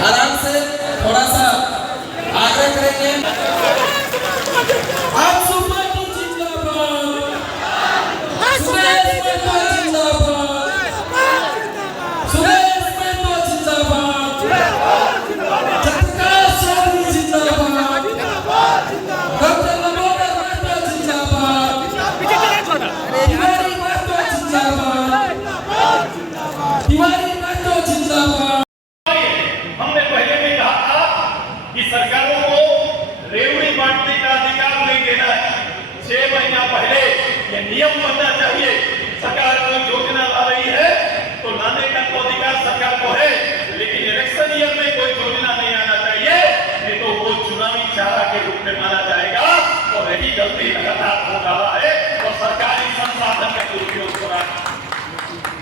आराम से थोड़ा सा आग्रह करेंगे। आप सुपर की जिंदाबाद, सुरेश मेहता जिंदाबाद, सुरेश मेहता जिंदाबाद, जगप्रकाश चौधरी जिंदाबाद, डॉक्टर लंबोदर मेहता जिंदाबाद, तिवारी मेहता जिंदाबाद, तिवारी मेहता जिंदाबाद। हमने पहले भी कहा था कि सरकारों को रेवड़ी बांटने का अधिकार नहीं देना है। 6 महीना पहले ये नियम बनना चाहिए। सरकार कोई योजना ला रही है तो लाने का तो अधिकार सरकार को है, लेकिन इलेक्शन ईयर में कोई योजना नहीं आना चाहिए, नहीं तो वो चुनावी चारा के रूप में माना जाएगा। और यही गलती लगातार हो रहा है और सरकारी संसाधन का दुरुपयोग हो रहा है।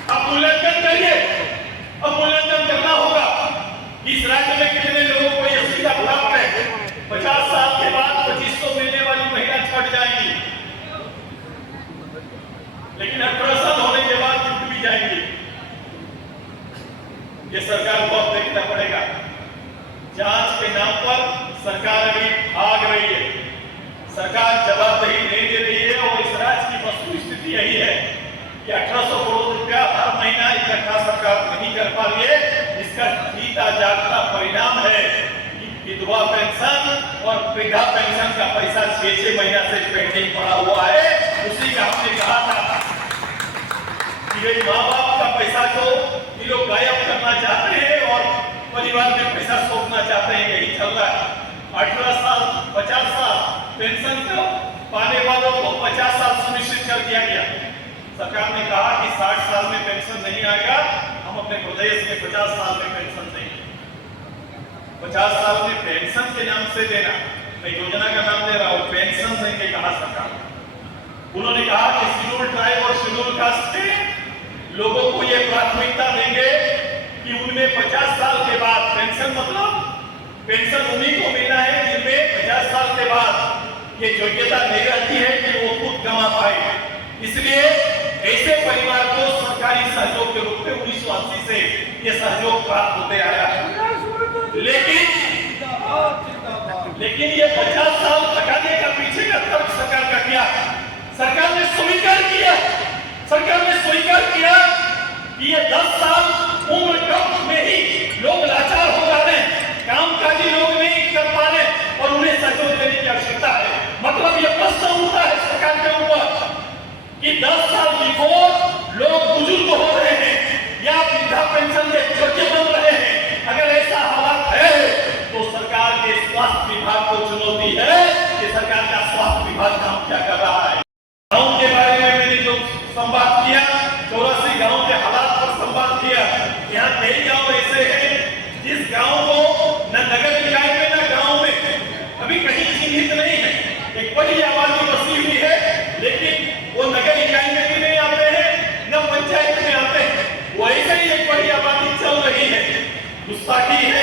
अब मूल्यांकन करिए, अब मूल्यांकन करना होगा। इस राज्य में कितने लोगों को यह सुविधा प्राप्त है? 50 साल के बाद 2500 मिलने वाली महिला छट जाएंगी, लेकिन 18 साल होने के बाद छूट भी जाएंगी। ये सरकार को अब देखना पड़ेगा। जांच के नाम पर सरकार अभी भाग रही है, सरकार जवाबदेही नहीं दे रही है। और इस राज्य की वस्तु स्थिति यही है कि 1800 करोड़ रुपया हर महीना इकट्ठा सरकार नहीं कर पा रही है। इसका जीता जागता परिणाम है कि विधवा पेंशन और वृद्धा पेंशन का पैसा 6-6 महीना से पेंडिंग पड़ा हुआ है। उसी का हमने कहा था कि ये माँ बाप का पैसा को ये लोग गायब करना चाहते हैं और परिवार में पैसा सौंपना चाहते हैं। यही चल रहा है। 18 साल 50 साल पेंशन को पाने वालों को 50 साल सुनिश्चित कर दिया गया। सरकार ने कहा कि 60 साल में पेंशन नहीं आएगा, हम अपने प्रदेश में 50 साल में पेंशन देंगे। 50 साल में पेंशन के नाम से देना, मैं योजना का नाम दे रहा हूं, पेंशन देंगे कहा सरकार। उन्होंने कहा कि शेड्यूल ट्राइब और शेड्यूल कास्ट के लोगों को ये प्राथमिकता देंगे कि उनमें 50 साल के बाद पेंशन, मतलब पेंशन उन्हीं को मिलना है जिनमें 50 साल के बाद ये योग्यता नहीं रहती है कि वो खुद कमा पाए। इसलिए ऐसे परिवार को सरकारी सहयोग के रूप में 1980 से ये सहयोग प्राप्त होते आया है। लेकिन ये 50 साल हटाने का पीछे का तर्क सरकार का क्या? सरकार ने स्वीकार किया कि ये 10 साल उम्र कम में ही लोग लाचार हो जा रहे हैं, कामकाजी लोग नहीं कर पा रहे और उन्हें सहयोग देने की आवश्यकता है। मतलब ये प्रश्न उठता है सरकार के ऊपर कि 10 साल बिफोर लोग बुजुर्ग हो रहे हैं या वृद्धा पेंशन के योग्य बन रहे हैं। अगर ऐसा हालात है तो सरकार के स्वास्थ्य विभाग को चुनौती है कि सरकार का स्वास्थ्य विभाग काम क्या कर रहा है। गांव के बारे में मैंने जो संवाद किया, 84 गांव के हालात पर संवाद किया। यहाँ कई गांव ऐसे हैं जिस गांव को न नगर निकाय में न गांव में अभी कहीं चिन्हित नहीं है। एक बड़ी आबादी बसी हुई है, लेकिन वो नगर इकाई में भी नहीं आते हैं, न पंचायत में आते हैं। वो ऐसे ही एक बड़ी आबादी चल रही है। गुस्ताखी है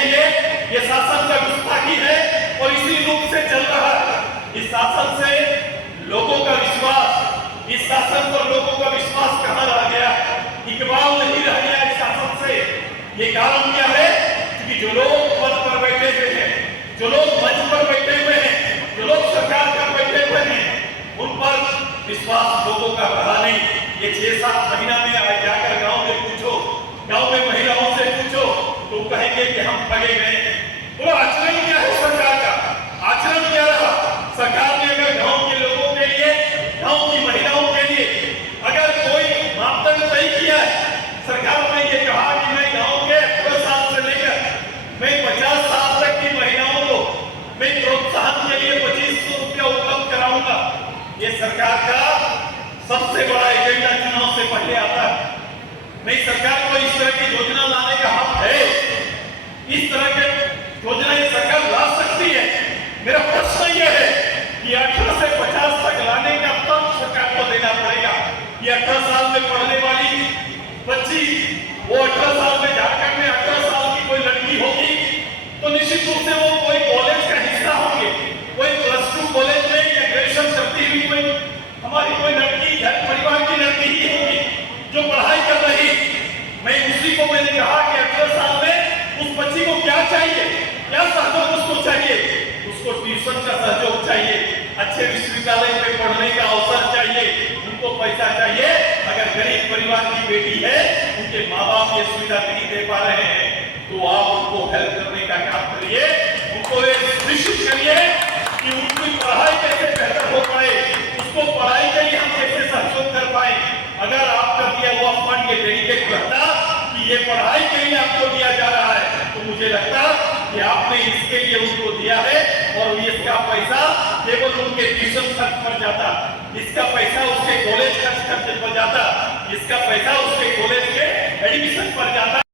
ये शासन का गुस्ताखी है और इसी रूप से चल रहा है। इस शासन से लोगों का विश्वास, इस शासन पर लोगों का विश्वास कहाँ रह गया? इकबाल नहीं रह गया इस शासन से। ये कारण क्या है? कि जो लोग पद पर बैठे हुए हैं, जो लोग मंच पर बैठे हुए हैं, जो लोग सरकार पर बैठे हुए हैं, उन पर विश्वास लोगों का रहा नहीं। ये 6-7 महीना में आज जाकर गांव में पूछो, गांव में महिलाओं से पूछो तो कहेंगे कि हम ठगे गए। तो आचरण क्या है सरकार का? आचरण क्या रहा? सरकार ने अगर गांव के लोगों के लिए, गांव की महिलाओं के लिए अगर कोई मापदंड तय किया है, सरकार ने ये कहा कि मैं गांव के 18 साल से लेकर मैं 50 साल तक की महिलाओं को मैं प्रोत्साहन के लिए 2500 रुपया उपलब्ध कराऊंगा। ये सरकार का सबसे बड़ा एजेंडा चुनाव से पहले आता है। नहीं, सरकार को इस तरह की योजना लाने का हक है। इस तरह के योजनाएं सरकार ला सकती है। मेरा प्रश्न यह है कि 18 से 50 बढ़ाने का तंत्र सरकार को देना पड़ेगा। ये 18 साल में पढ़ने वाली बच्ची, वो 18 साल में झारखंड में 18 साल की कोई लड़की होगी तो निश्चित रूप से वो कोई कॉलेज का हिस्सा होंगे, कोई +2 कॉलेज में या ग्रेजुएशन करती हुई कोई हमारी कोई लड़की घर परिवार की लड़की ही होगी जो पढ़ाई कर रही। मैं उसी को मैंने कहा कि 18 साल में उस बच्ची को क्या चाहिए, क्या सहयोग उसको चाहिए? उसको ट्यूशन का सहयोग चाहिए, अच्छे विश्वविद्यालय में पढ़ने का अवसर चाहिए, उनको पैसा चाहिए। अगर गरीब परिवार की बेटी है, उनके माँ बाप ये सुविधा नहीं दे पा रहे हैं, तो आप उनको हेल्प करने का काम करिए, उनको निश्चित करिए कि उनकी पढ़ाई कैसे बेहतर हो पाए, उसको पढ़ाई के लिए हम कैसे सहयोग कर पाए। अगर आपका दिया हुआ फंड ये डेडिकेट करता कि ये पढ़ाई के लिए आपको दिया जा रहा है, तो मुझे लगता कि आपने इसके लिए उनको दिया है और इसका पैसा केवल उनके ट्यूशन खर्च पर जाता, इसका पैसा उसके कॉलेज खर्च खर्च पर जाता, इसका पैसा उसके कॉलेज के एडमिशन पर जाता।